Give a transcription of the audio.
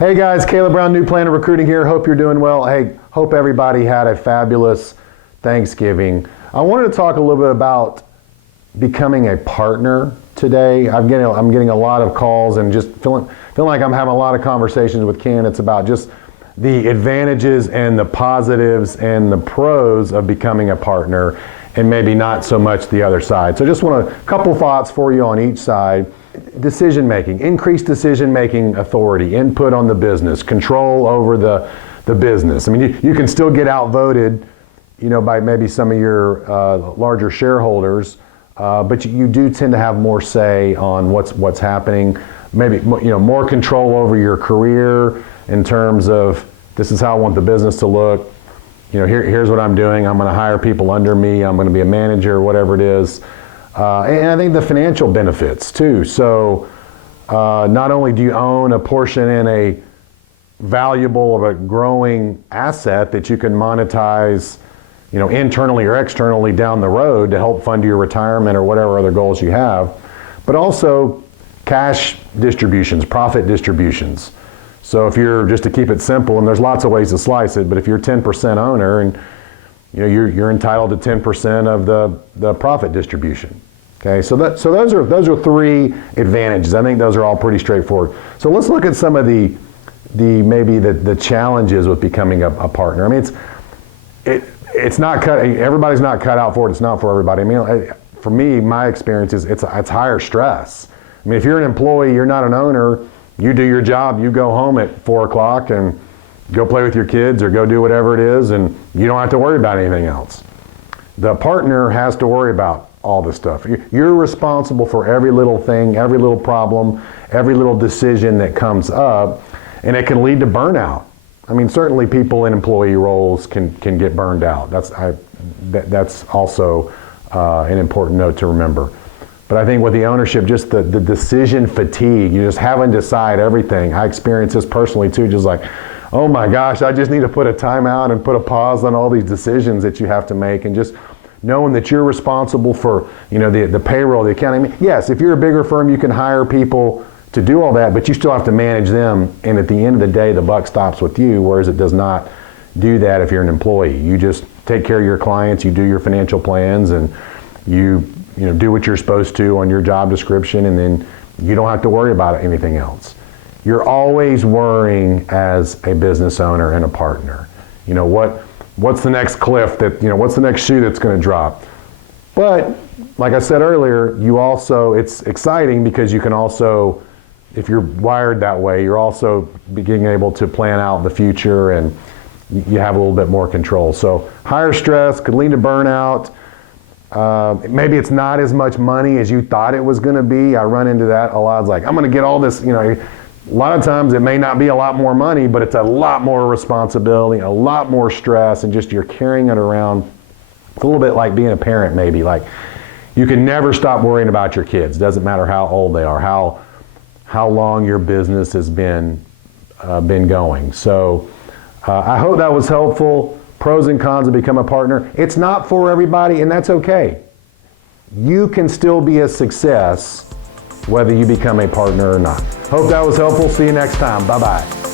Hey guys, Caleb Brown, New Planet Recruiting here. Hope you're doing well. Hey, hope everybody had a fabulous Thanksgiving. I wanted to talk a little bit about becoming a partner today. I'm getting a lot of calls and just feeling like I'm having a lot of conversations with candidates about just the advantages and the positives and the pros of becoming a partner, and maybe not so much the other side. So just want a couple thoughts for you on each side. Decision making, increased decision making authority, input on the business, control over the business. I mean, you can still get outvoted, by maybe some of your larger shareholders, but you do tend to have more say on what's happening. Maybe more control over your career in terms of, this is how I want the business to look. Here's what I'm doing. I'm going to hire people under me. I'm going to be a manager, whatever it is. And I think the financial benefits too. So not only do you own a portion in a valuable of a growing asset that you can monetize, internally or externally down the road to help fund your retirement or whatever other goals you have, but also cash distributions, profit distributions. So if you're, just to keep it simple, and there's lots of ways to slice it, but if you're 10% owner and you're entitled to 10% of the profit distribution. Okay, so those are three advantages. I think those are all pretty straightforward. So let's look at some of the challenges with becoming a partner. I mean, it's not everybody's not cut out for it. It's not for everybody. I mean, for me, my experience is it's higher stress. I mean, if you're an employee, you're not an owner. You do your job. You go home at 4 o'clock and go play with your kids or go do whatever it is, and you don't have to worry about anything else. The partner has to worry about all this stuff. You're responsible for every little thing, every little problem, every little decision that comes up, and it can lead to burnout. I mean, certainly people in employee roles can get burned out. That's also an important note to remember. But I think with the ownership, just the decision fatigue, you just having to decide everything. I experienced this personally too, just like, oh my gosh, I just need to put a timeout and put a pause on all these decisions that you have to make, and just knowing that you're responsible for, the payroll, the accounting. Yes, if you're a bigger firm, you can hire people to do all that, but you still have to manage them, and at the end of the day, the buck stops with you, whereas it does not do that if you're an employee. You just take care of your clients, you do your financial plans, and you do what you're supposed to on your job description, and then you don't have to worry about anything else. You're always worrying as a business owner and a partner. What's the next cliff what's the next shoe that's going to drop? But like I said earlier, it's exciting because you can also, if you're wired that way, you're also being able to plan out the future, and you have a little bit more control. So higher stress could lead to burnout. Maybe it's not as much money as you thought it was going to be. I run into that a lot. It's like, I'm going to get all this, a lot of times it may not be a lot more money, but it's a lot more responsibility, a lot more stress, and just you're carrying it around. It's a little bit like being a parent, maybe. Like, you can never stop worrying about your kids. Doesn't matter how old they are, how long your business has been going. So I hope that was helpful. Pros and cons of become a partner. It's not for everybody, and that's okay. You can still be a success whether you become a partner or not. Hope that was helpful. See you next time. Bye-bye.